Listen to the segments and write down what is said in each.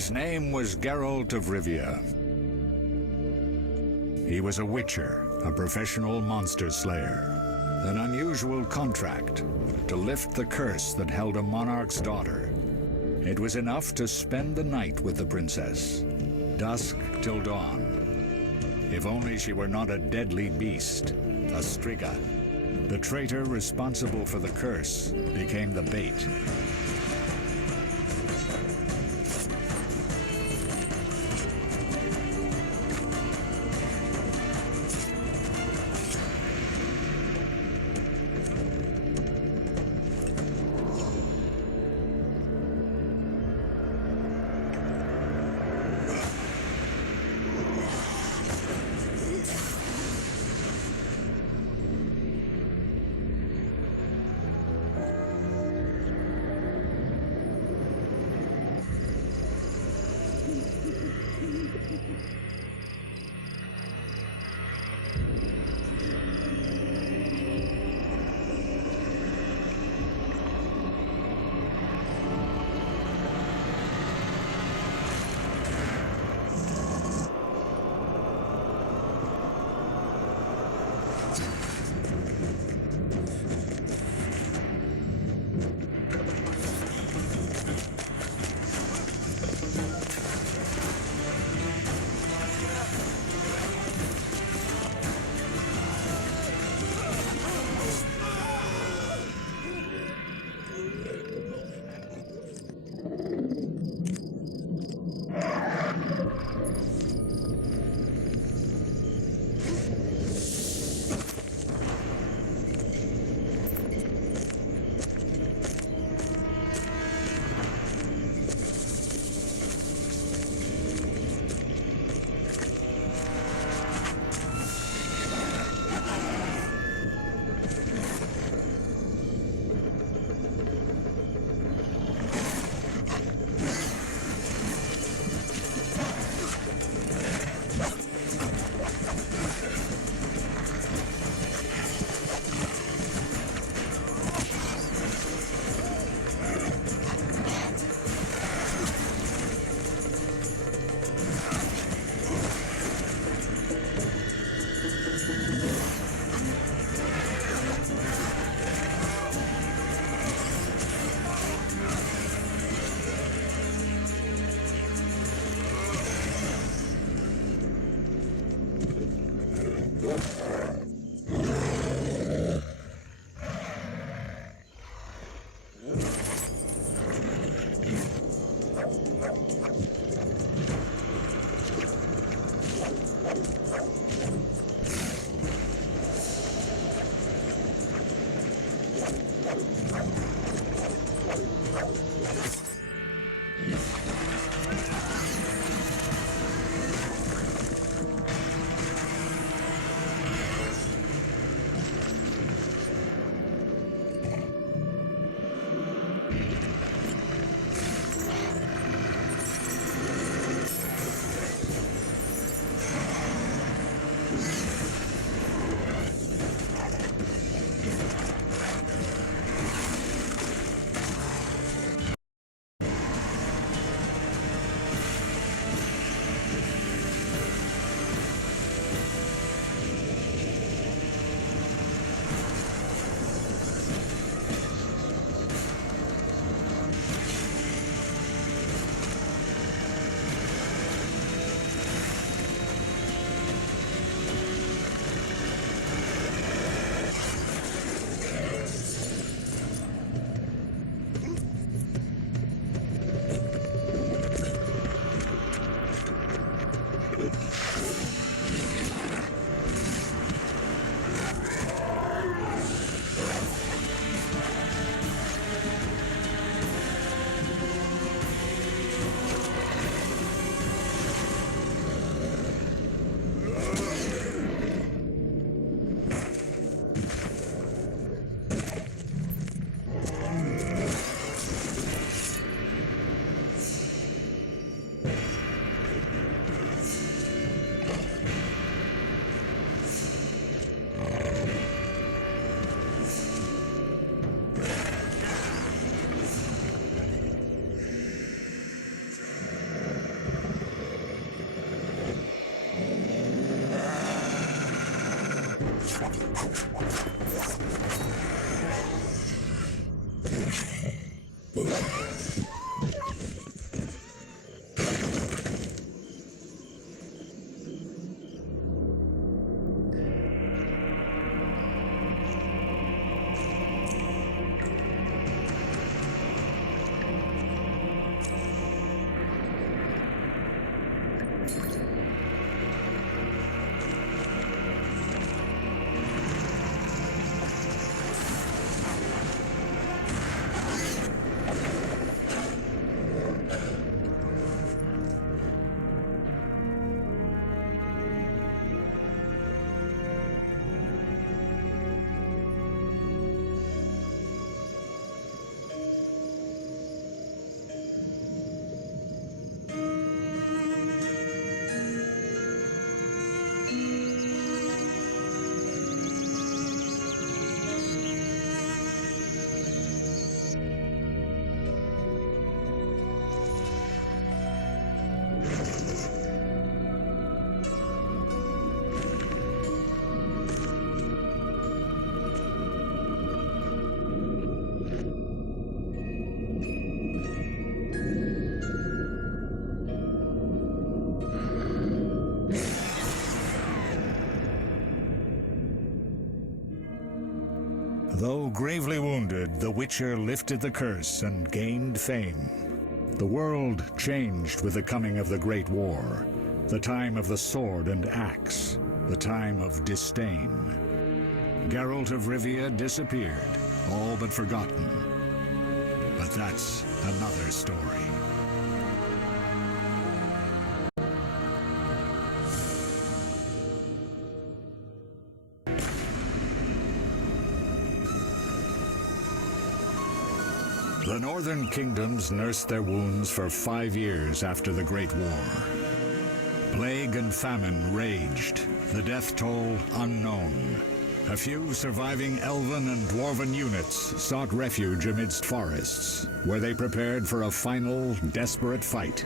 His name was Geralt of Rivia. He was a witcher, a professional monster slayer. An unusual contract to lift the curse that held a monarch's daughter. It was enough to spend the night with the princess, dusk till dawn. If only she were not a deadly beast, a striga. The traitor responsible for the curse became the bait. Though gravely wounded, the Witcher lifted the curse and gained fame. The world changed with the coming of the Great War, the time of the sword and axe, the time of disdain. Geralt of Rivia disappeared, all but forgotten. But that's another story. The northern kingdoms nursed their wounds for 5 years after the Great War. Plague and famine raged, the death toll unknown. A few surviving elven and dwarven units sought refuge amidst forests, where they prepared for a final, desperate fight.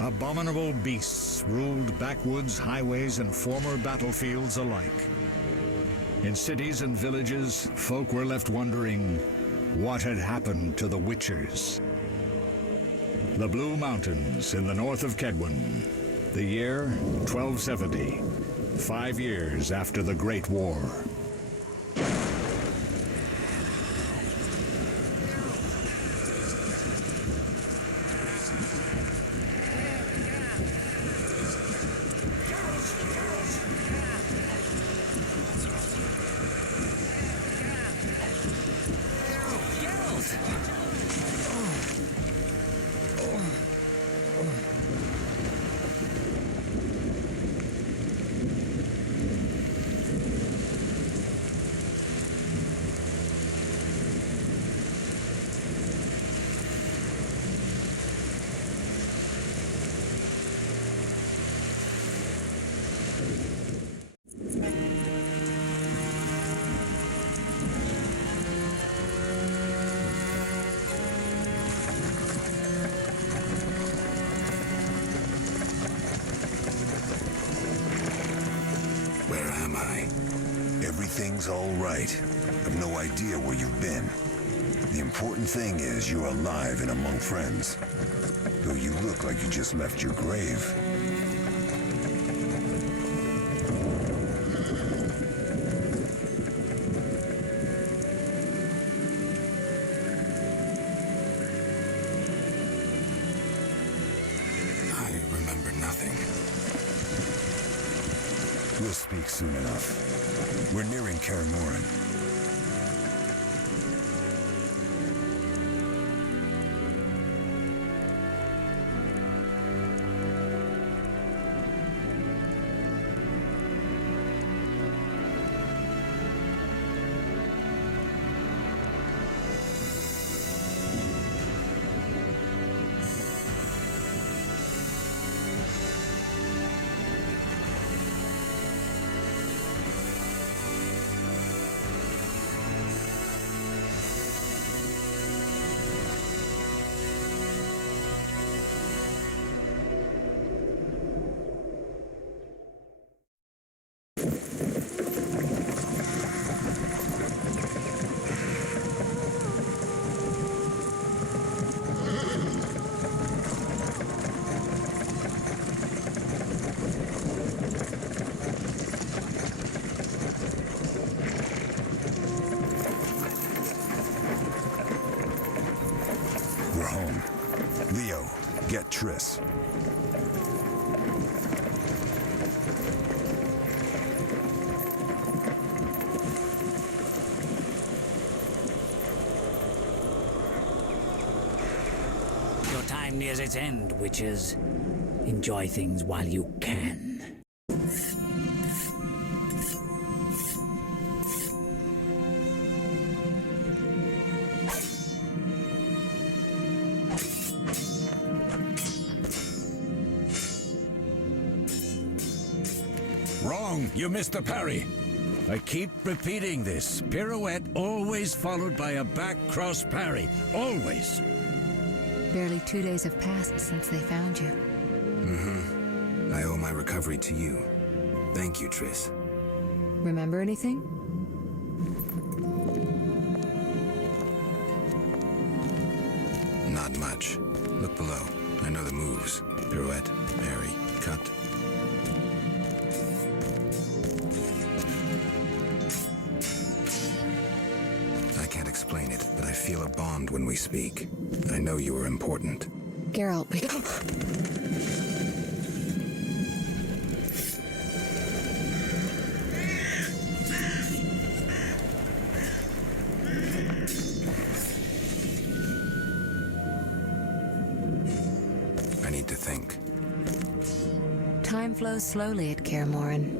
Abominable beasts ruled backwoods, highways, and former battlefields alike. In cities and villages, folk were left wondering, what had happened to the Witchers? The Blue Mountains in the north of Kedwen. The year 1270, 5 years after the Great War. Everything's all right. I've no idea where you've been. The important thing is you're alive and among friends. Though you look like you just left your grave. I remember nothing. We'll speak soon enough. We're nearing Kaer. Triss. Your time nears its end, witches. Enjoy things while you can. Wrong! You missed the parry! I keep repeating this. Pirouette always followed by a back cross parry. Always! Barely 2 days have passed since they found you. I owe my recovery to you. Thank you, Triss. Remember anything? Not much. Look below. I know the moves. Pirouette, parry, cut. I can't explain it, but I feel a bond when we speak. I know you are important. Geralt, I need to think. Time flows slowly at Kaer, Morhen.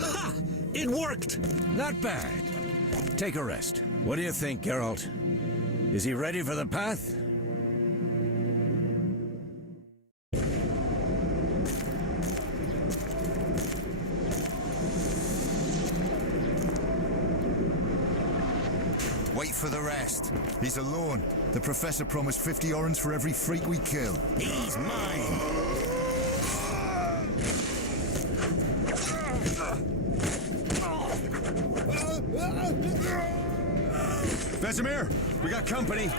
Ha! It worked! Not bad. Take a rest. What do you think, Geralt? Is he ready for the path? Wait for the rest. He's alone. The Professor promised 50 orens for every freak we kill. He's mine! Vesemir, we got company.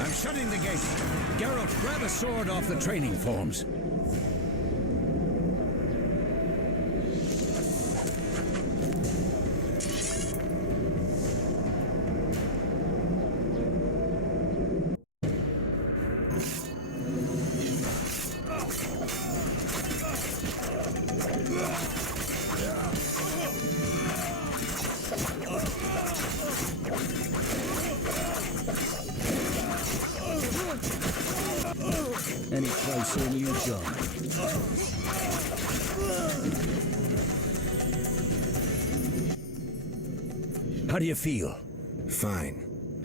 I'm shutting the gate. Geralt, grab a sword off the training forms. Any closer and you jump. How do you feel? Fine.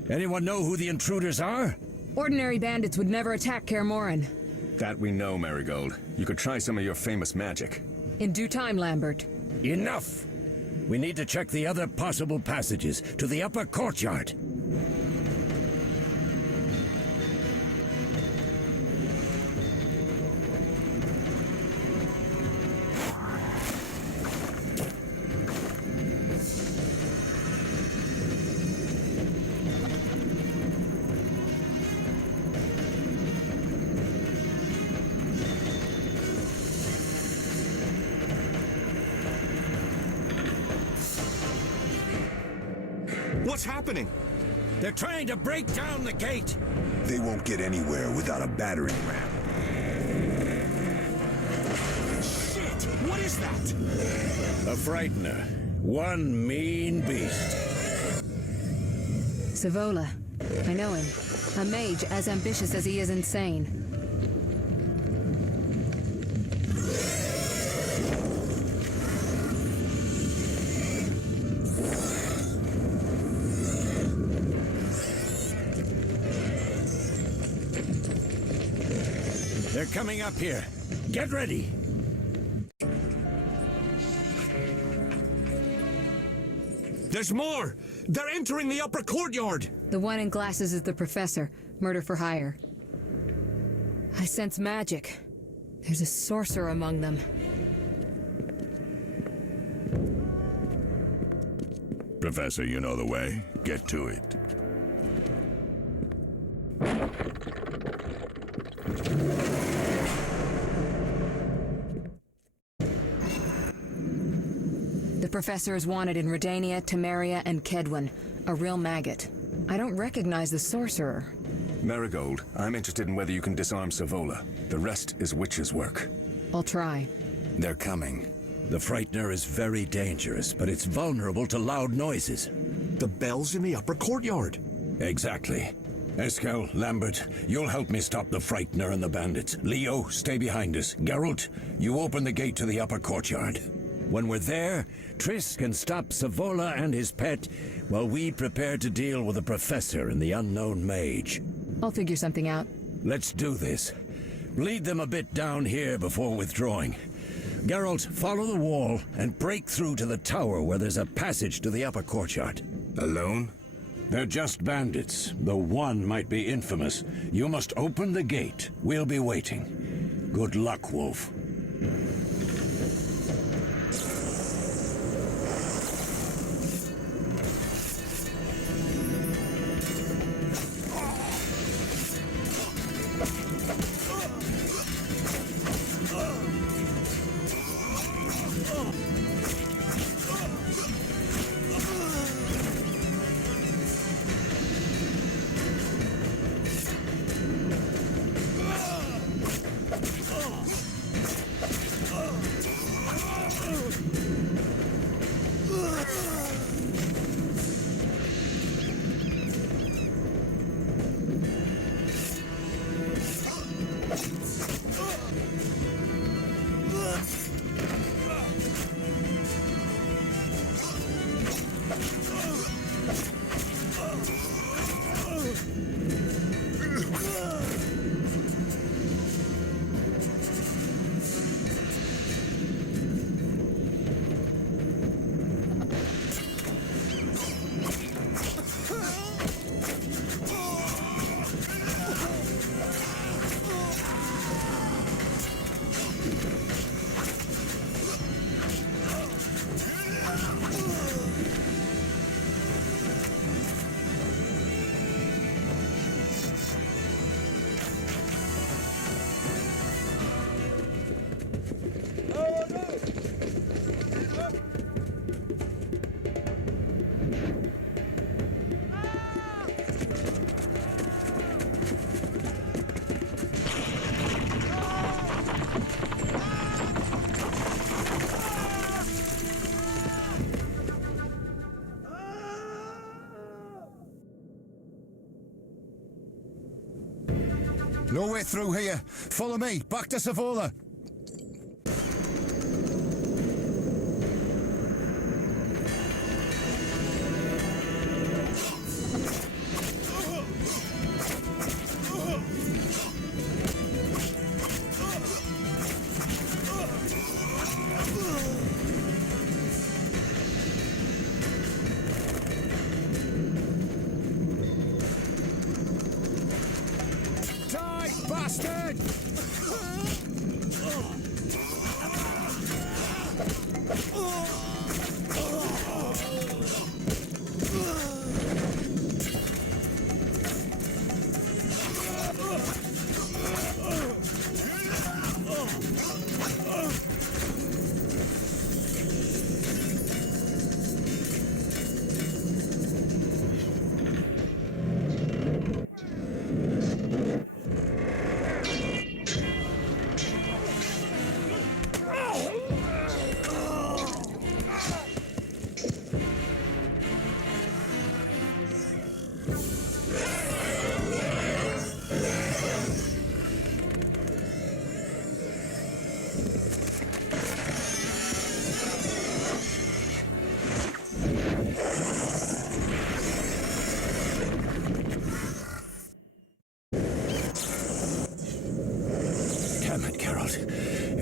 Anyone know who the intruders are? Ordinary bandits would never attack Kaer Morhen. That we know, Marigold. You could try some of your famous magic. In due time, Lambert. Enough! We need to check the other possible passages to the upper courtyard. What's happening? They're trying to break down the gate! They won't get anywhere without a battering ram. Shit! What is that? A frightener. One mean beast. Savola. I know him. A mage as ambitious as he is insane. They're coming up here. Get ready! There's more! They're entering the upper courtyard! The one in glasses is the Professor. Murder for hire. I sense magic. There's a sorcerer among them. Professor, you know the way. Get to it. The professor is wanted in Redania, Temeria, and Kedwin. A real maggot. I don't recognize the sorcerer. Marigold, I'm interested in whether you can disarm Savola. The rest is witch's work. I'll try. They're coming. The frightener is very dangerous, but it's vulnerable to loud noises. The bell's in the upper courtyard. Exactly. Eskel, Lambert, you'll help me stop the frightener and the bandits. Leo, stay behind us. Geralt, you open the gate to the upper courtyard. When we're there, Triss can stop Savola and his pet while we prepare to deal with the professor and the unknown mage. I'll figure something out. Let's do this. Lead them a bit down here before withdrawing. Geralt, follow the wall and break through to the tower where there's a passage to the upper courtyard. Alone? They're just bandits, though one might be infamous. You must open the gate. We'll be waiting. Good luck, Wolf. No way through here. Follow me. Back to Savola. Bastard!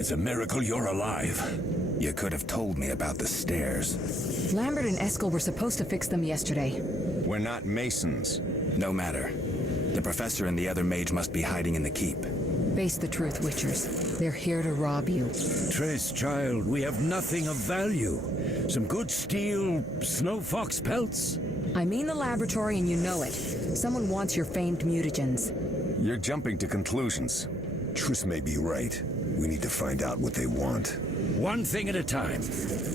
It's a miracle you're alive. You could have told me about the stairs. Lambert and Eskel were supposed to fix them yesterday. We're not masons. No matter. The professor and the other mage must be hiding in the keep. Face the truth, Witchers. They're here to rob you. Triss, child, we have nothing of value. Some good steel snow fox pelts? I mean the laboratory and you know it. Someone wants your famed mutagens. You're jumping to conclusions. Triss may be right. We need to find out what they want. One thing at a time.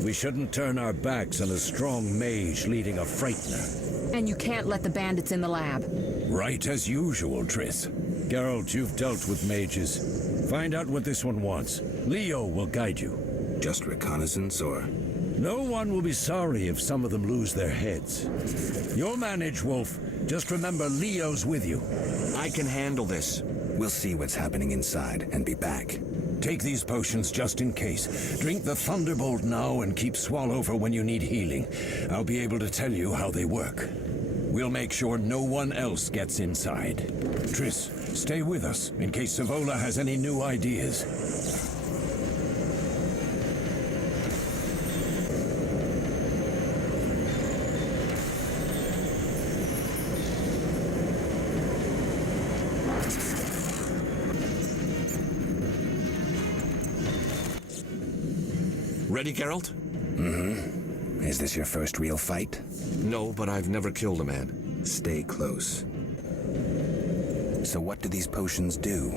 We shouldn't turn our backs on a strong mage leading a frightener. And you can't let the bandits in the lab. Right as usual, Triss. Geralt, you've dealt with mages. Find out what this one wants. Leo will guide you. Just reconnaissance, or? No one will be sorry if some of them lose their heads. You'll manage, Wolf. Just remember Leo's with you. I can handle this. We'll see what's happening inside and be back. Take these potions just in case. Drink the Thunderbolt now and keep Swallow for when you need healing. I'll be able to tell you how they work. We'll make sure no one else gets inside. Triss, stay with us in case Savola has any new ideas. Ready, Geralt? Mm-hmm. Is this your first real fight? No, but I've never killed a man. Stay close. So what do these potions do?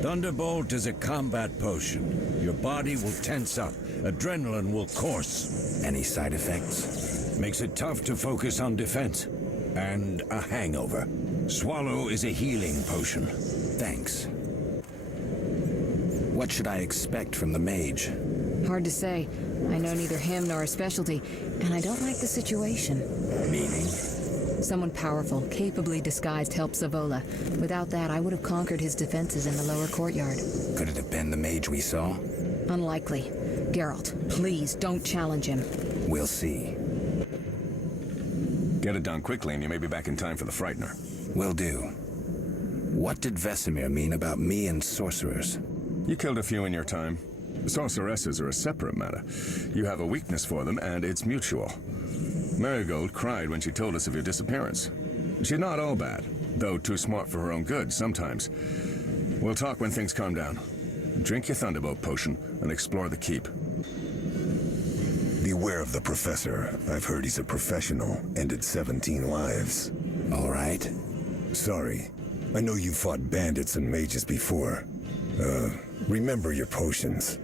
Thunderbolt is a combat potion. Your body will tense up. Adrenaline will course. Any side effects? Makes it tough to focus on defense. And a hangover. Swallow is a healing potion. Thanks. What should I expect from the mage? Hard to say. I know neither him nor his specialty, and I don't like the situation. Meaning? Someone powerful, capably disguised helped Savola. Without that, I would have conquered his defenses in the lower courtyard. Could it have been the mage we saw? Unlikely. Geralt, please don't challenge him. We'll see. Get it done quickly and you may be back in time for the frightener. Will do. What did Vesemir mean about me and sorcerers? You killed a few in your time. Sorceresses are a separate matter. You have a weakness for them, and it's mutual. Marigold cried when she told us of your disappearance. She's not all bad, though too smart for her own good sometimes. We'll talk when things calm down. Drink your Thunderbolt potion and explore the keep. Beware of the Professor. I've heard he's a professional. Ended 17 lives. All right. Sorry. I know you fought bandits and mages before. Remember your potions.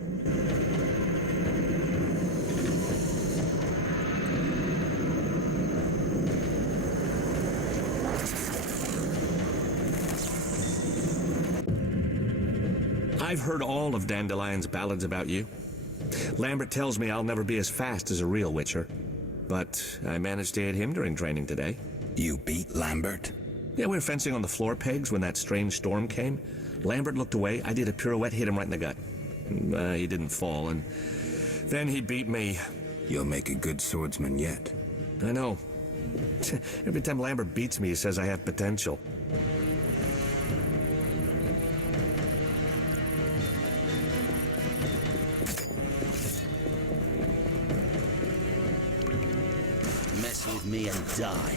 I've heard all of Dandelion's ballads about you. Lambert tells me I'll never be as fast as a real Witcher. But I managed to hit him during training today. You beat Lambert? Yeah, we were fencing on the floor pegs when that strange storm came. Lambert looked away, I did a pirouette, hit him right in the gut. He didn't fall, and then he beat me. You'll make a good swordsman yet. I know. Every time Lambert beats me, he says I have potential. Mess with me and die.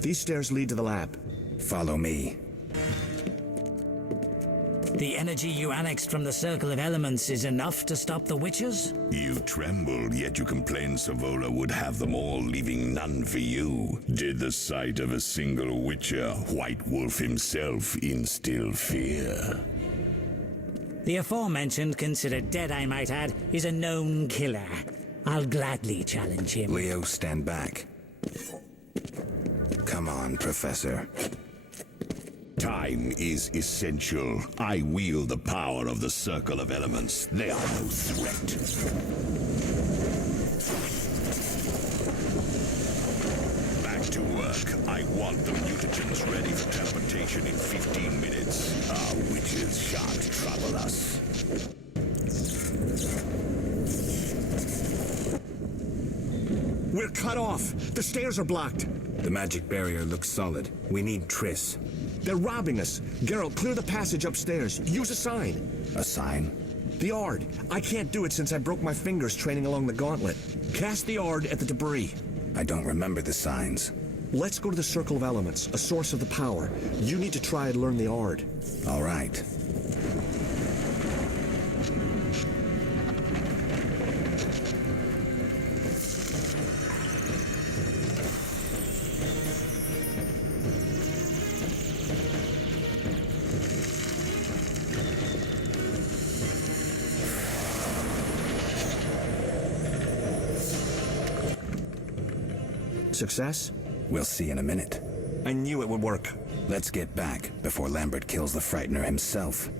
These stairs lead to the lab. Follow me. The energy you annexed from the Circle of Elements is enough to stop the Witchers? You trembled, yet you complained Savola would have them all, leaving none for you. Did the sight of a single Witcher, White Wolf himself, instill fear? The aforementioned, considered dead I might add, is a known killer. I'll gladly challenge him. Leo, stand back. Come on, Professor. Time is essential. I wield the power of the Circle of Elements. They are no threat. I want the mutagens ready for teleportation in 15 minutes. Our witches shan't trouble us. We're cut off. The stairs are blocked. The magic barrier looks solid. We need Triss. They're robbing us. Geralt, clear the passage upstairs. Use a sign. A sign? The Ard. I can't do it since I broke my fingers training along the gauntlet. Cast the Ard at the debris. I don't remember the signs. Let's go to the Circle of Elements, a source of the power. You need to try and learn the Ard. All right. Success? We'll see in a minute. I knew it would work. Let's get back before Lambert kills the Frightener himself.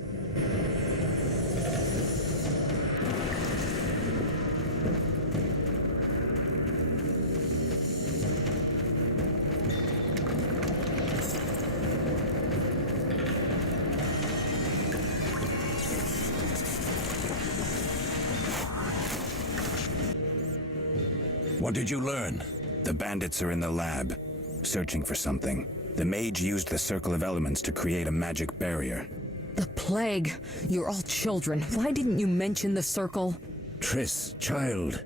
What did you learn? The bandits are in the lab, searching for something. The mage used the Circle of Elements to create a magic barrier. The plague. You're all children. Why didn't you mention the circle? Triss, child,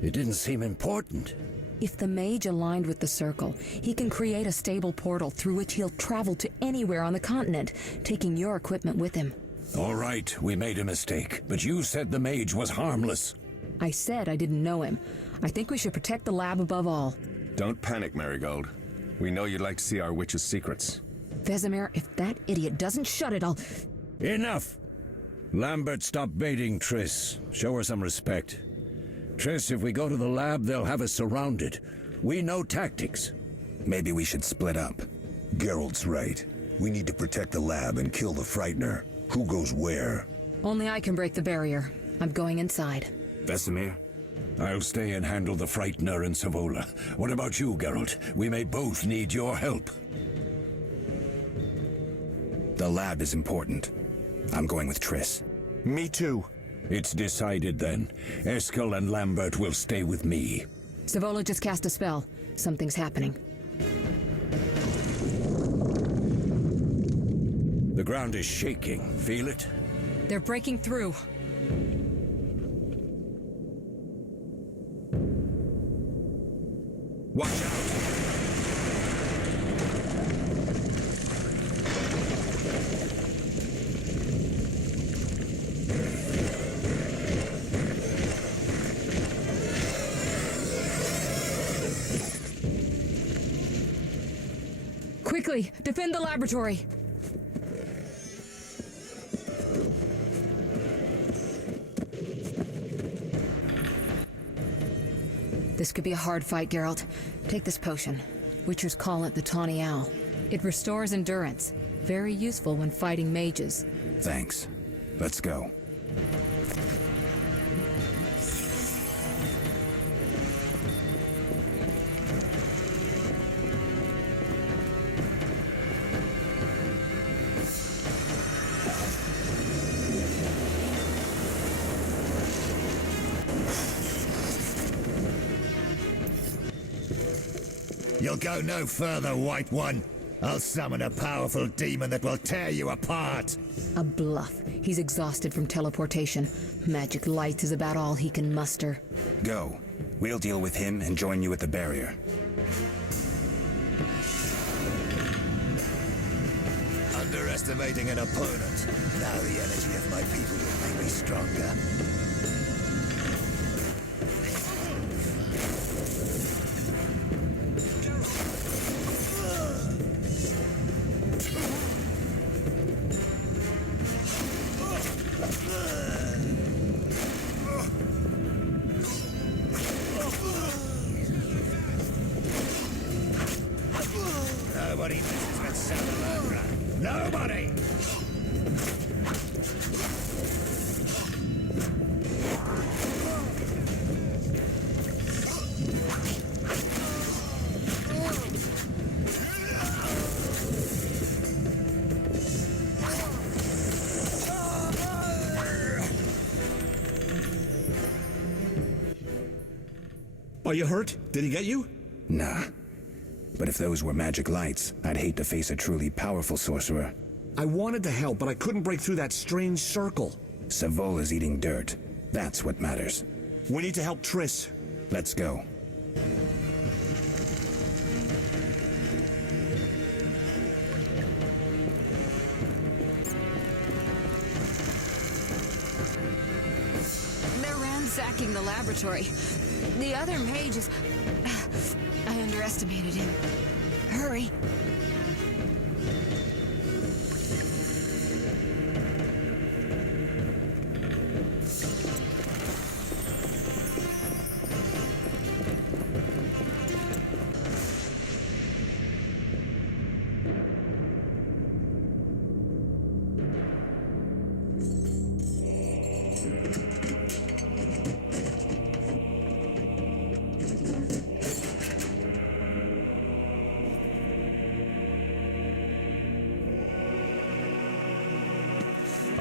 it didn't seem important. If the mage aligned with the circle, he can create a stable portal through which he'll travel to anywhere on the continent, taking your equipment with him. All right, we made a mistake, but you said the mage was harmless. I said I didn't know him. I think we should protect the lab above all. Don't panic, Marigold. We know you'd like to see our witch's secrets. Vesemir, if that idiot doesn't shut it, I'll... Enough! Lambert, stop baiting Triss. Show her some respect. Triss, if we go to the lab, they'll have us surrounded. We know tactics. Maybe we should split up. Geralt's right. We need to protect the lab and kill the Frightener. Who goes where? Only I can break the barrier. I'm going inside. Vesemir? I'll stay and handle the Frightener and Savola. What about you, Geralt? We may both need your help. The lab is important. I'm going with Triss. Me too. It's decided then. Eskel and Lambert will stay with me. Savola just cast a spell. Something's happening. The ground is shaking. Feel it? They're breaking through. Watch out! Quickly, defend the laboratory. This could be a hard fight, Geralt. Take this potion. Witchers call it the Tawny Owl. It restores endurance. Very useful when fighting mages. Thanks. Let's go. You'll go no further, White One. I'll summon a powerful demon that will tear you apart. A bluff. He's exhausted from teleportation. Magic light is about all he can muster. Go. We'll deal with him and join you at the barrier. Underestimating an opponent. Now the energy of my people will make me stronger. Nobody messes with Salamandra. Nobody! Are you hurt? Did he get you? Nah. But if those were magic lights, I'd hate to face a truly powerful sorcerer. I wanted to help, but I couldn't break through that strange circle. Savola's eating dirt. That's what matters. We need to help Triss. Let's go. They're ransacking the laboratory. The other mage is... I underestimated him. Hurry.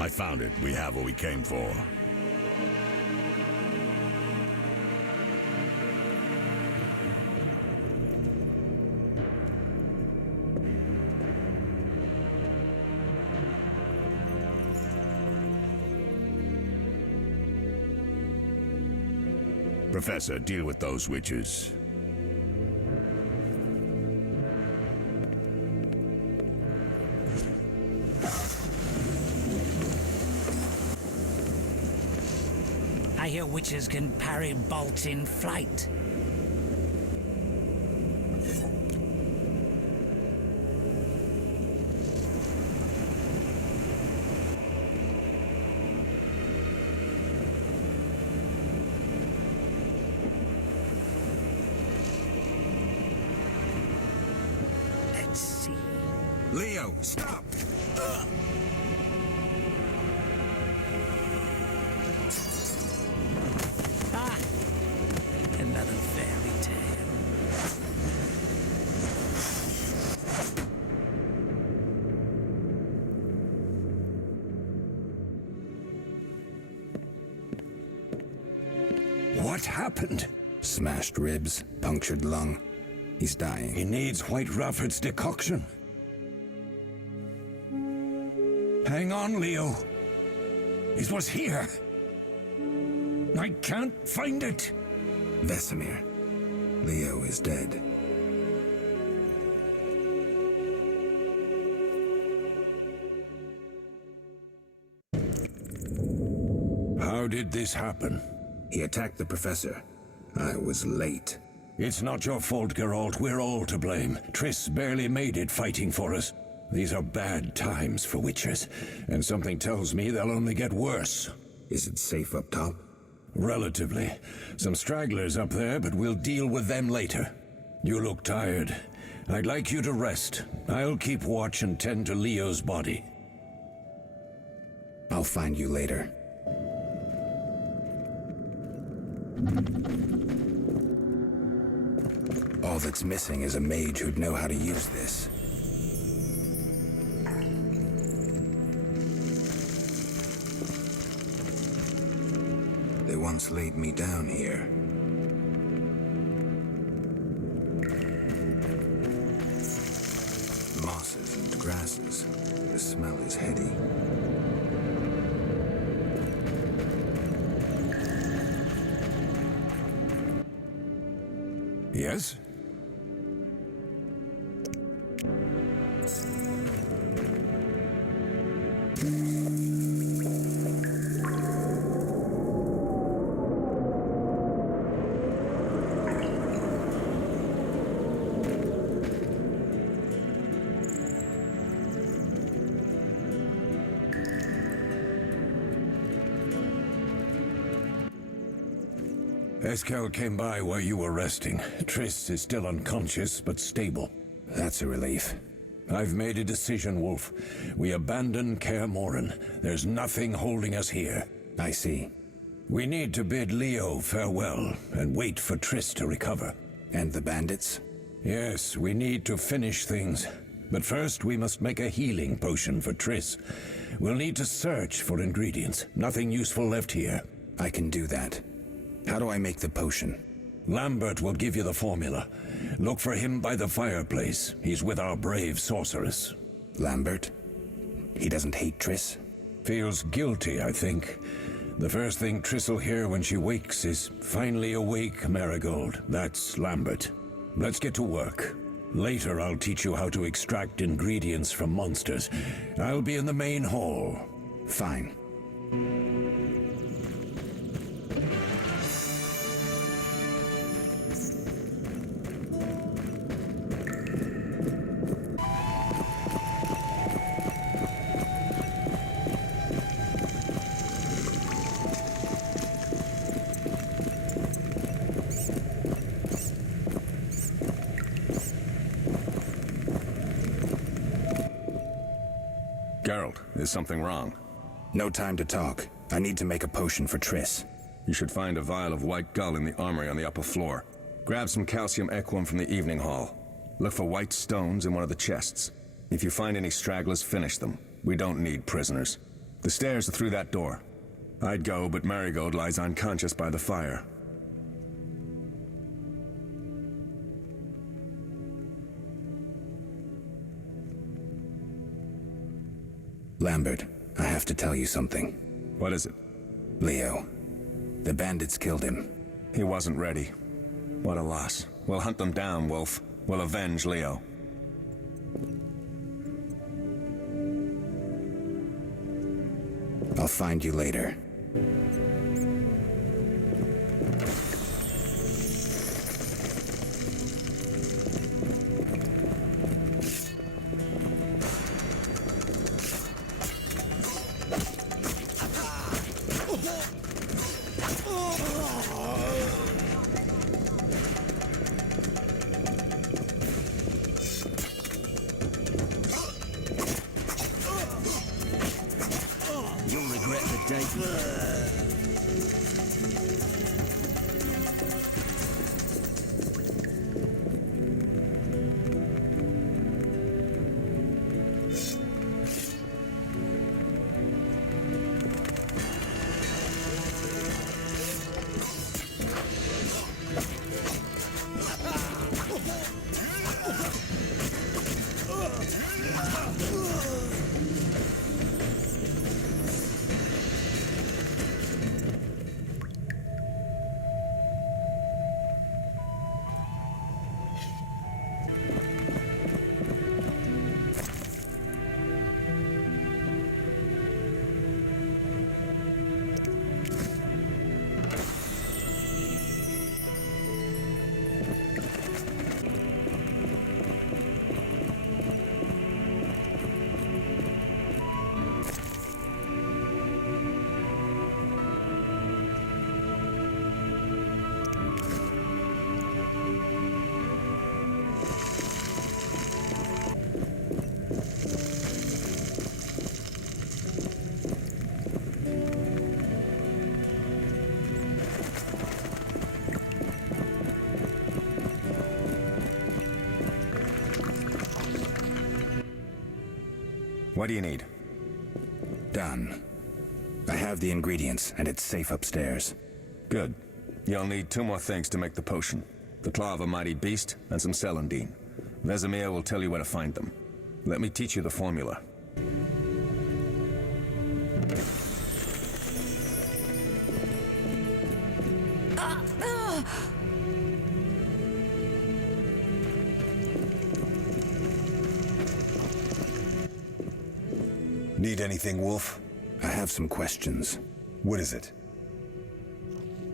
I found it. We have what we came for. Professor, deal with those witches. I hear witches can parry bolts in flight. Let's see. Leo, stop! Ah! Another fairy tale. What happened? Smashed ribs, punctured lung. He's dying. He needs White Rafford's decoction. Hang on, Leo. It was here. I can't find it. Vesemir. Leo is dead. How did this happen? He attacked the professor. I was late. It's not your fault, Geralt. We're all to blame. Triss barely made it fighting for us. These are bad times for witchers, and something tells me they'll only get worse. Is it safe up top? Relatively. Some stragglers up there, but we'll deal with them later. You look tired. I'd like you to rest. I'll keep watch and tend to Leo's body. I'll find you later. All that's missing is a mage who'd know how to use this. They once laid me down here. Mosses and grasses. The smell is heady. Yes? Eskel came by while you were resting. Triss is still unconscious, but stable. That's a relief. I've made a decision, Wolf. We abandon Kaer Morhen. There's nothing holding us here. I see. We need to bid Leo farewell and wait for Triss to recover. And the bandits? Yes, we need to finish things. But first, we must make a healing potion for Triss. We'll need to search for ingredients. Nothing useful left here. I can do that. How do I make the potion? Lambert will give you the formula. Look for him by the fireplace. He's with our brave sorceress. Lambert? He doesn't hate Triss? Feels guilty, I think. The first thing Triss will hear when she wakes is, "Finally awake, Marigold." That's Lambert. Let's get to work. Later I'll teach you how to extract ingredients from monsters. I'll be in the main hall. Fine. Geralt, is something wrong? No time to talk. I need to make a potion for Triss. You should find a vial of white gull in the armory on the upper floor. Grab some calcium equum from the evening hall. Look for white stones in one of the chests. If you find any stragglers, finish them. We don't need prisoners. The stairs are through that door. I'd go, but Marigold lies unconscious by the fire. Lambert, I have to tell you something. What is it? Leo. The bandits killed him. He wasn't ready. What a loss. We'll hunt them down, Wolf. We'll avenge Leo. I'll find you later. You'll regret the day. What do you need? Done. I have the ingredients, and it's safe upstairs. Good. You'll need 2 more things to make the potion. The claw of a mighty beast, and some celandine. Vesemir will tell you where to find them. Let me teach you the formula. Need anything, Wolf? I have some questions. What is it?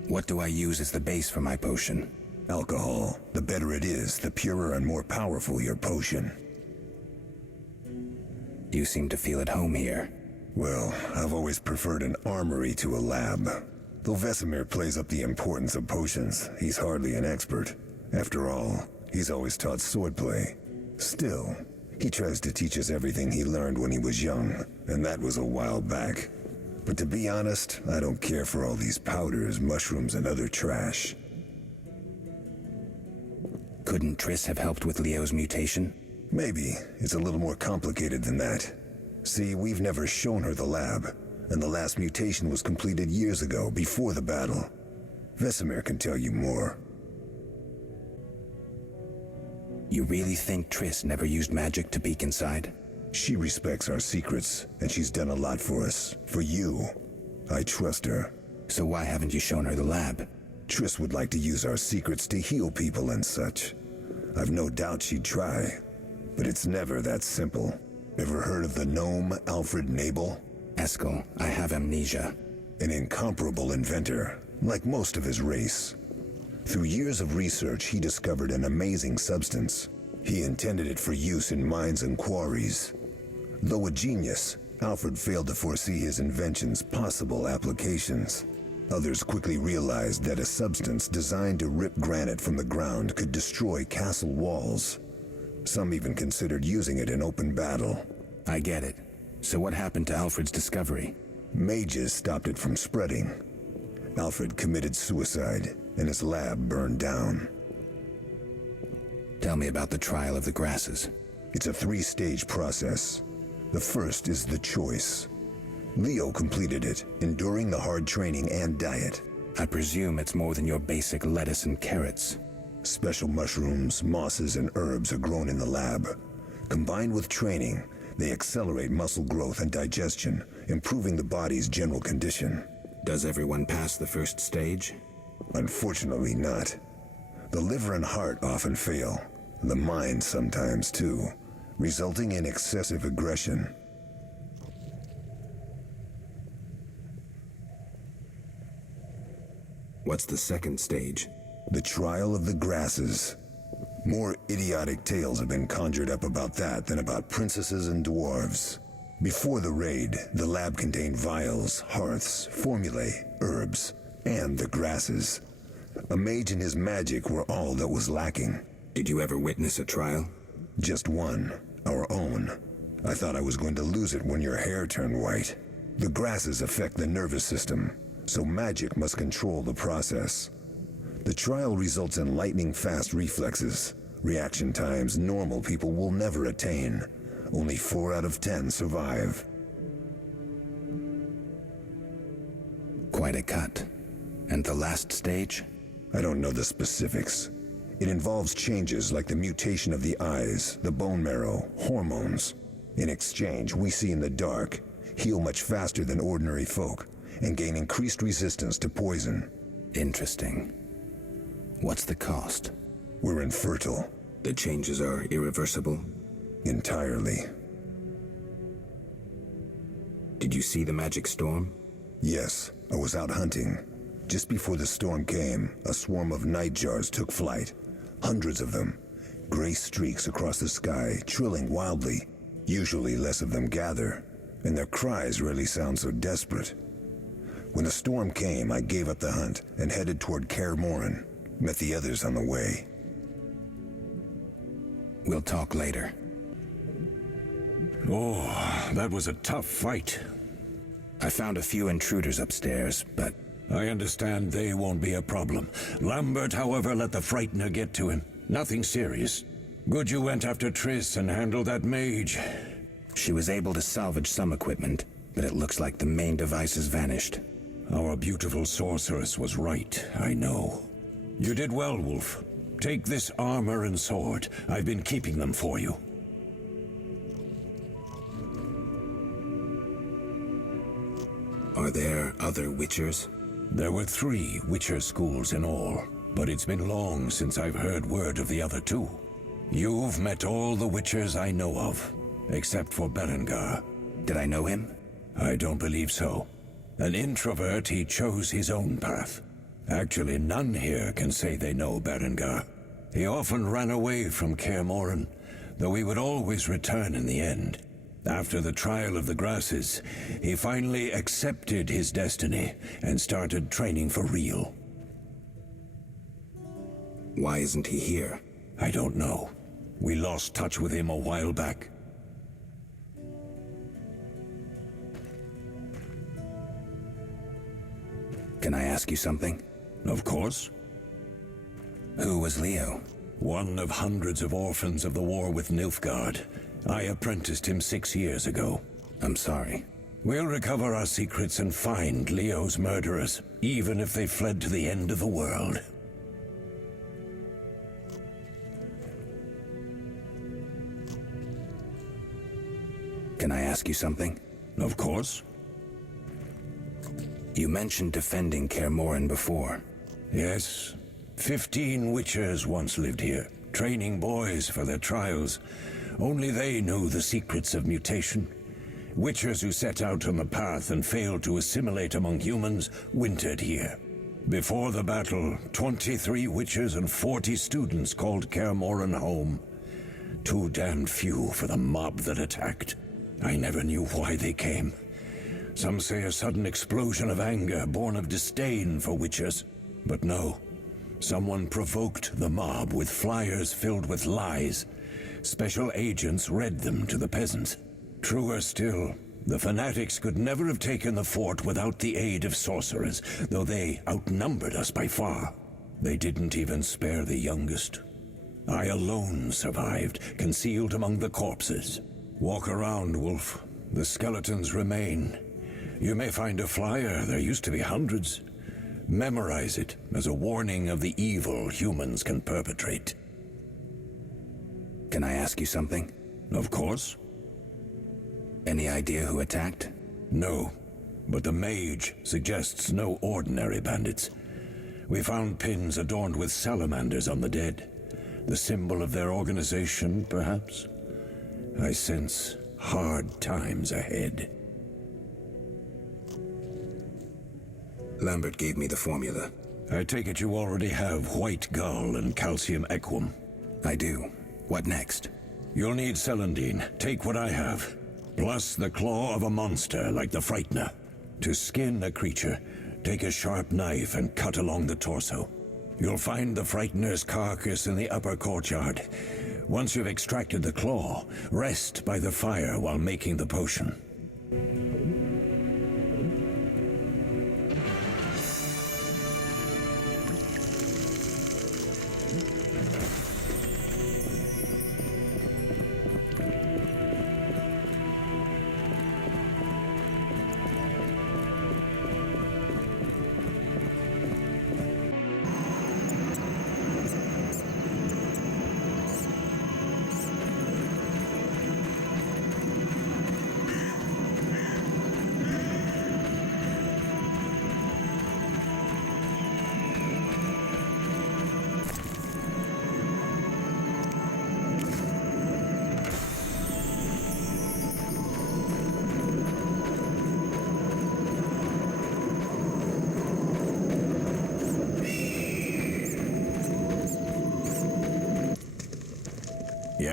What do I use as the base for my potion? Alcohol. The better it is, the purer and more powerful your potion. You seem to feel at home here. Well, I've always preferred an armory to a lab. Though Vesemir plays up the importance of potions, he's hardly an expert. After all, he's always taught swordplay. Still, he tries to teach us everything he learned when he was young, and that was a while back. But to be honest, I don't care for all these powders, mushrooms, and other trash. Couldn't Triss have helped with Leo's mutation? Maybe. It's a little more complicated than that. See, we've never shown her the lab, and the last mutation was completed years ago, before the battle. Vesemir can tell you more. You really think Triss never used magic to peek inside? She respects our secrets, and she's done a lot for us. For you. I trust her. So why haven't you shown her the lab? Triss would like to use our secrets to heal people and such. I've no doubt she'd try. But it's never that simple. Ever heard of the gnome Alfred Nabel? Eskel, I have amnesia. An incomparable inventor, like most of his race. Through years of research, he discovered an amazing substance. He intended it for use in mines and quarries. Though a genius, Alfred failed to foresee his invention's possible applications. Others quickly realized that a substance designed to rip granite from the ground could destroy castle walls. Some even considered using it in open battle. I get it. So what happened to Alfred's discovery? Mages stopped it from spreading. Alfred committed suicide, and his lab burned down. Tell me about the trial of the grasses. It's a 3-stage process. The first is the choice. Leo completed it, enduring the hard training and diet. I presume it's more than your basic lettuce and carrots. Special mushrooms, mosses, and herbs are grown in the lab. Combined with training, they accelerate muscle growth and digestion, improving the body's general condition. Does everyone pass the first stage? Unfortunately not. The liver and heart often fail. The mind sometimes too, resulting in excessive aggression. What's the second stage? The trial of the grasses. More idiotic tales have been conjured up about that than about princesses and dwarves. Before the raid, the lab contained vials, hearths, formulae, herbs, and the grasses. A mage and his magic were all that was lacking. Did you ever witness a trial? Just one, our own. I thought I was going to lose it when your hair turned white. The grasses affect the nervous system, so magic must control the process. The trial results in lightning-fast reflexes, reaction times normal people will never attain. Only 4 out of 10 survive. Quite a cut. And the last stage? I don't know the specifics. It involves changes like the mutation of the eyes, the bone marrow, hormones. In exchange, we see in the dark, heal much faster than ordinary folk, and gain increased resistance to poison. Interesting. What's the cost? We're infertile. The changes are irreversible? Entirely. Did you see the magic storm? Yes, I was out hunting. Just before the storm came, a swarm of nightjars took flight. Hundreds of them. Gray streaks across the sky, trilling wildly. Usually less of them gather, and their cries rarely sound so desperate. When the storm came, I gave up the hunt and headed toward Kaer Morhen. Met the others on the way. We'll talk later. Oh, that was a tough fight. I found a few intruders upstairs, but... I understand they won't be a problem. Lambert, however, let the frightener get to him. Nothing serious. Good you went after Triss and handled that mage. She was able to salvage some equipment, but it looks like the main device has vanished. Our beautiful sorceress was right, I know. You did well, Wolf. Take this armor and sword. I've been keeping them for you. Are there other Witchers? There were 3 Witcher schools in all, but it's been long since I've heard word of the other 2. You've met all the Witchers I know of, except for Berengar. Did I know him? I don't believe so. An introvert, he chose his own path. Actually, none here can say they know Berengar. He often ran away from Kaer Morhen, though he would always return in the end. After the trial of the grasses, he finally accepted his destiny and started training for real. Why isn't he here? I don't know. We lost touch with him a while back. Can I ask you something? Of course. Who was Leo? One of hundreds of orphans of the war with Nilfgaard. I apprenticed him 6 years ago. I'm sorry. We'll recover our secrets and find Leo's murderers, even if they fled to the end of the world. Can I ask you something? Of course. You mentioned defending Kaer Morhen before. Yes. 15 witchers once lived here, training boys for their trials. Only they knew the secrets of mutation. Witchers who set out on the path and failed to assimilate among humans wintered here. Before the battle, 23 witchers and 40 students called Kaer Morhen home. Too damned few for the mob that attacked. I never knew why they came. Some say a sudden explosion of anger born of disdain for witchers. But no. Someone provoked the mob with flyers filled with lies. Special agents read them to the peasants. Truer still, the fanatics could never have taken the fort without the aid of sorcerers, though they outnumbered us by far. They didn't even spare the youngest. I alone survived, concealed among the corpses. Walk around, Wolf. The skeletons remain. You may find a flyer, there used to be hundreds. Memorize it as a warning of the evil humans can perpetrate. Can I ask you something? Of course. Any idea who attacked? No, but the mage suggests no ordinary bandits. We found pins adorned with salamanders on the dead. The symbol of their organization, perhaps? I sense hard times ahead. Lambert gave me the formula. I take it you already have white gull and calcium equum. I do. What next? You'll need celandine. Take what I have. Plus the claw of a monster like the frightener. To skin a creature, take a sharp knife and cut along the torso. You'll find the frightener's carcass in the upper courtyard. Once you've extracted the claw, rest by the fire while making the potion.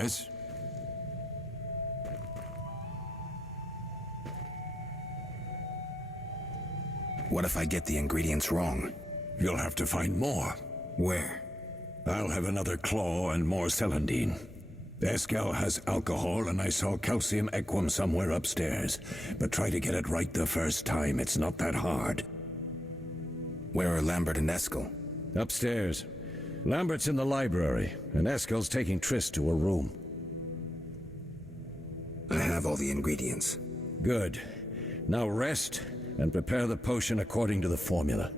Yes? What if I get the ingredients wrong? You'll have to find more. Where? I'll have another claw and more celandine. Eskel has alcohol, and I saw calcium equum somewhere upstairs. But try to get it right the first time. It's not that hard. Where are Lambert and Eskel? Upstairs. Lambert's in the library, and Eskel's taking Triss to a room. I have all the ingredients. Good. Now rest, and prepare the potion according to the formula.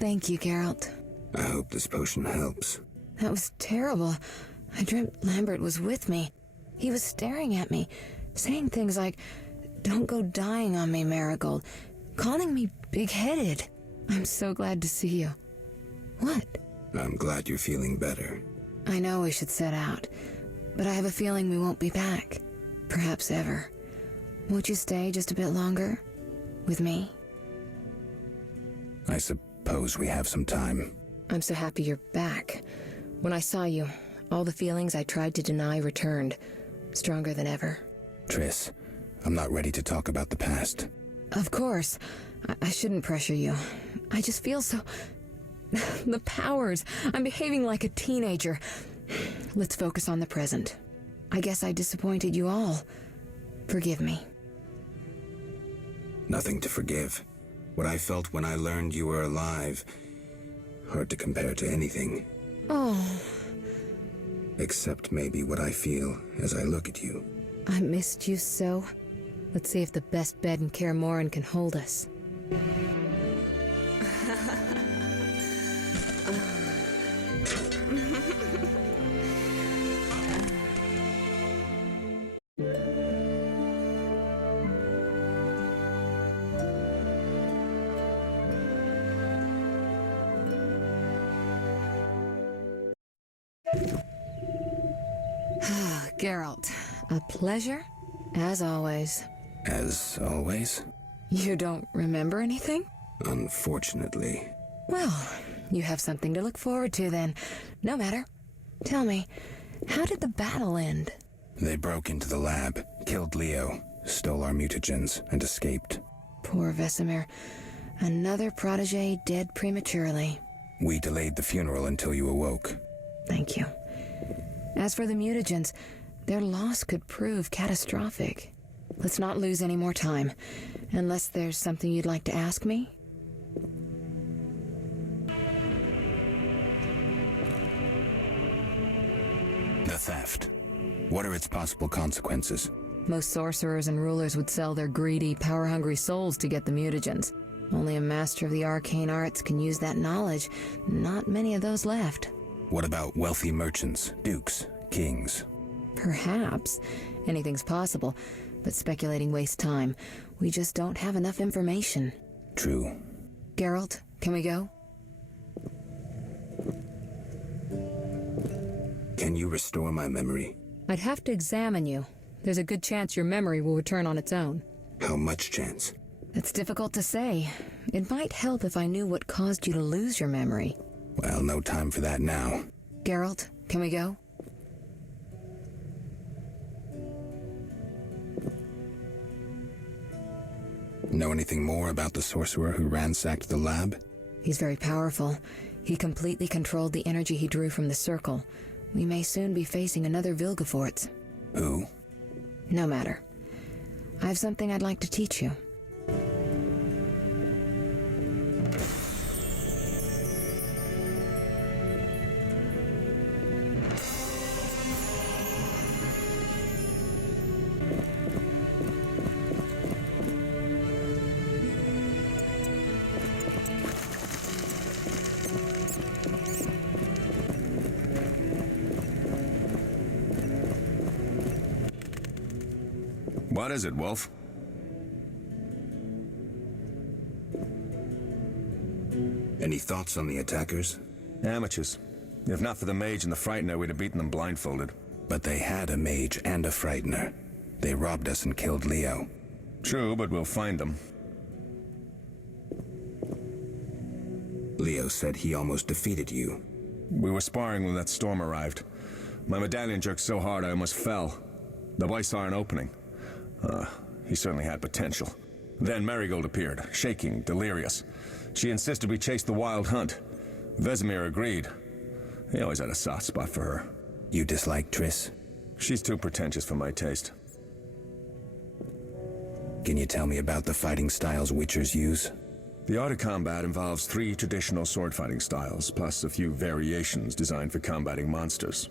Thank you, Geralt. I hope this potion helps. That was terrible. I dreamt Lambert was with me. He was staring at me, saying things like, "Don't go dying on me, Marigold," calling me big-headed. I'm so glad to see you. What? I'm glad you're feeling better. I know we should set out, but I have a feeling we won't be back. Perhaps ever. Won't you stay just a bit longer? With me? I suppose we have some time. I'm so happy you're back. When I saw you, all the feelings I tried to deny returned, stronger than ever. Triss, I'm not ready to talk about the past. Of course. I shouldn't pressure you. I just feel so... The powers. I'm behaving like a teenager. Let's focus on the present. I guess I disappointed you all. Forgive me. Nothing to forgive. What I felt when I learned you were alive. Hard to compare to anything. Oh. Except maybe what I feel as I look at you. I missed you so. Let's see if the best bed in Kaer Morhen can hold us. Geralt, a pleasure, as always. As always? You don't remember anything? Unfortunately. Well, you have something to look forward to then. No matter. Tell me, how did the battle end? They broke into the lab, killed Leo, stole our mutagens, and escaped. Poor Vesemir. Another protege dead prematurely. We delayed the funeral until you awoke. Thank you. As for the mutagens, their loss could prove catastrophic. Let's not lose any more time. Unless there's something you'd like to ask me? The theft. What are its possible consequences? Most sorcerers and rulers would sell their greedy, power-hungry souls to get the mutagens. Only a master of the arcane arts can use that knowledge. Not many of those left. What about wealthy merchants, dukes, kings? Perhaps. Anything's possible, but speculating wastes time. We just don't have enough information. True. Geralt, can we go? Can you restore my memory? I'd have to examine you. There's a good chance your memory will return on its own. How much chance? It's difficult to say. It might help if I knew what caused you to lose your memory. Well, no time for that now. Geralt, can we go? Know anything more about the sorcerer who ransacked the lab? He's very powerful. He completely controlled the energy he drew from the circle. We may soon be facing another Vilgefortz. Who? No matter. I have something I'd like to teach you. What is it, Wolf? Any thoughts on the attackers? Amateurs. If not for the mage and the frightener, we'd have beaten them blindfolded. But they had a mage and a frightener. They robbed us and killed Leo. True, but we'll find them. Leo said he almost defeated you. We were sparring when that storm arrived. My medallion jerked so hard I almost fell. The boy saw an opening. He certainly had potential. Then Marigold appeared, shaking, delirious. She insisted we chase the wild hunt. Vesemir agreed. He always had a soft spot for her. You dislike Triss? She's too pretentious for my taste. Can you tell me about the fighting styles Witchers use? The art of combat involves 3 traditional sword-fighting styles, plus a few variations designed for combating monsters.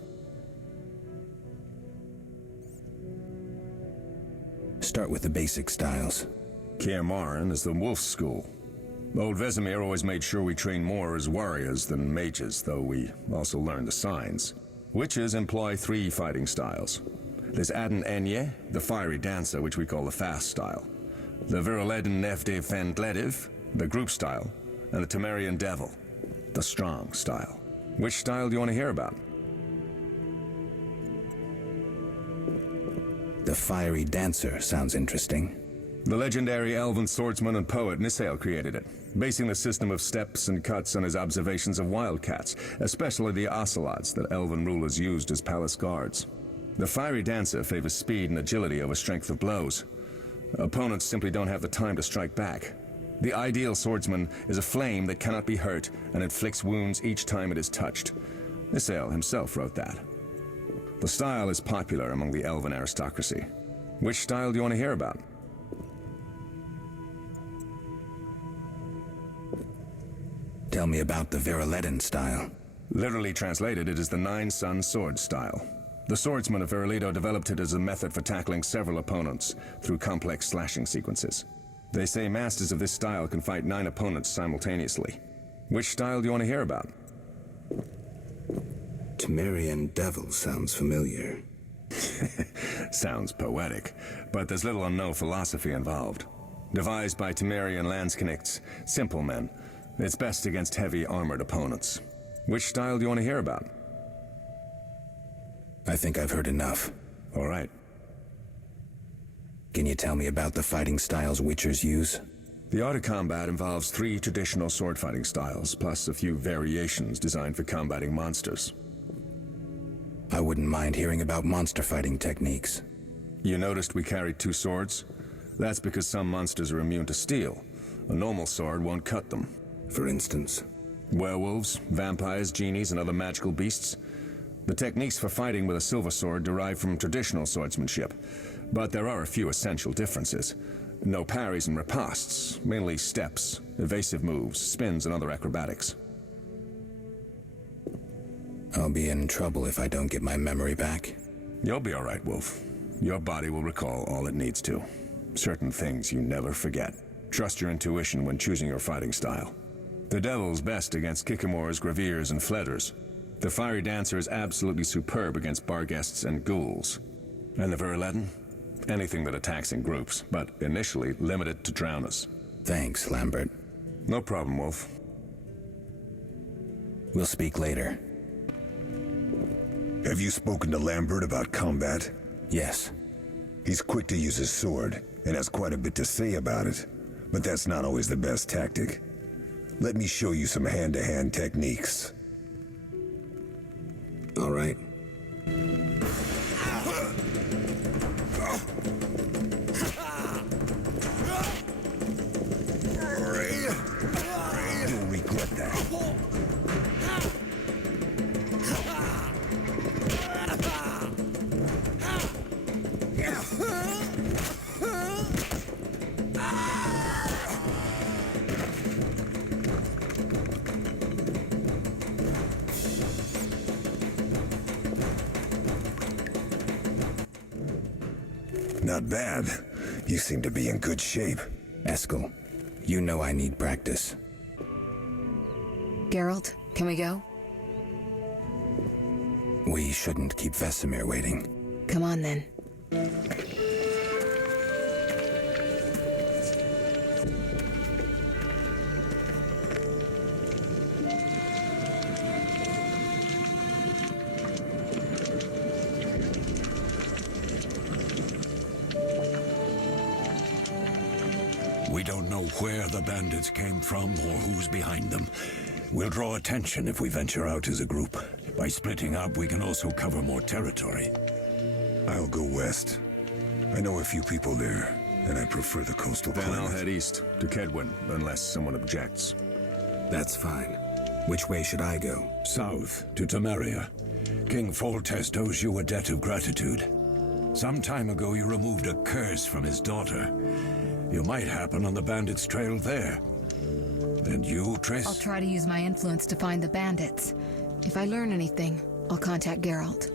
Start with the basic styles. Kaer Morhen is the wolf school. Old Vesemir always made sure we trained more as warriors than mages, though we also learned the signs. Witches employ 3 fighting styles. There's Aden Enye, the fiery dancer, which we call the fast style. The Viruleden Nevde Fendlediv, the group style. And the Temerian devil, the strong style. Which style do you want to hear about? The fiery dancer sounds interesting. The legendary elven swordsman and poet Nisael created it, basing the system of steps and cuts on his observations of wildcats, especially the ocelots that elven rulers used as palace guards. The fiery dancer favors speed and agility over strength of blows. Opponents simply don't have the time to strike back. The ideal swordsman is a flame that cannot be hurt and inflicts wounds each time it is touched. Nisael himself wrote that. The style is popular among the elven aristocracy. Which style do you want to hear about? Tell me about the Viruleden style. Literally translated, it is the Nine-Sun Sword style. The swordsman of Viruledo developed it as a method for tackling several opponents through complex slashing sequences. They say masters of this style can fight 9 opponents simultaneously. Which style do you want to hear about? Temerian devil sounds familiar. Sounds poetic, but there's little or no philosophy involved. Devised by Temerian landsknechts, simple men. It's best against heavy armored opponents. Which style do you want to hear about? I think I've heard enough. All right. Can you tell me about the fighting styles Witchers use? The art of combat involves 3 traditional sword fighting styles, plus a few variations designed for combating monsters. I wouldn't mind hearing about monster fighting techniques. You noticed we carried 2 swords? That's because some monsters are immune to steel. A normal sword won't cut them. For instance? Werewolves, vampires, genies, and other magical beasts. The techniques for fighting with a silver sword derive from traditional swordsmanship, but there are a few essential differences. No parries and ripostes, mainly steps, evasive moves, spins, and other acrobatics. I'll be in trouble if I don't get my memory back. You'll be all right, Wolf. Your body will recall all it needs to. Certain things you never forget. Trust your intuition when choosing your fighting style. The Devil's best against Kikimors, Graviers, and Fledders. The Fiery Dancer is absolutely superb against Barghests and Ghouls. And the Viruleden? Anything that attacks in groups, but initially limited to drowners. Thanks, Lambert. No problem, Wolf. We'll speak later. Have you spoken to Lambert about combat? Yes. He's quick to use his sword, and has quite a bit to say about it. But that's not always the best tactic. Let me show you some hand-to-hand techniques. All right. You'll regret that. Not bad. You seem to be in good shape. Eskel, you know I need practice. Geralt, can we go? We shouldn't keep Vesemir waiting. Come on, then. We don't know where the bandits came from or who's behind them. We'll draw attention if we venture out as a group. By splitting up, we can also cover more territory. I'll go west. I know a few people there, and I prefer the coastal Then climate. I'll head east, to Kedwin, unless someone objects. That's fine. Which way should I go? South, to Temeria. King Foltest owes you a debt of gratitude. Some time ago, you removed a curse from his daughter. You might happen on the bandits' trail there. And you, Triss? I'll try to use my influence to find the bandits. If I learn anything, I'll contact Geralt.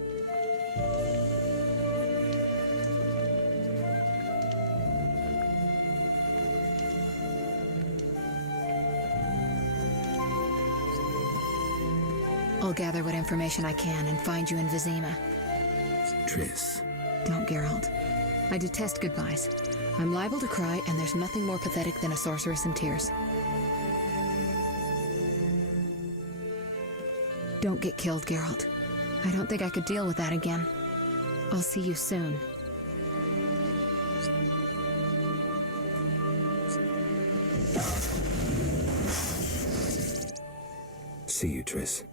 I'll gather what information I can and find you in Vizima. Triss, Don't, Geralt. I detest goodbyes. I'm liable to cry, and there's nothing more pathetic than a sorceress in tears. Don't get killed, Geralt. I don't think I could deal with that again. I'll see you soon. See you, Triss.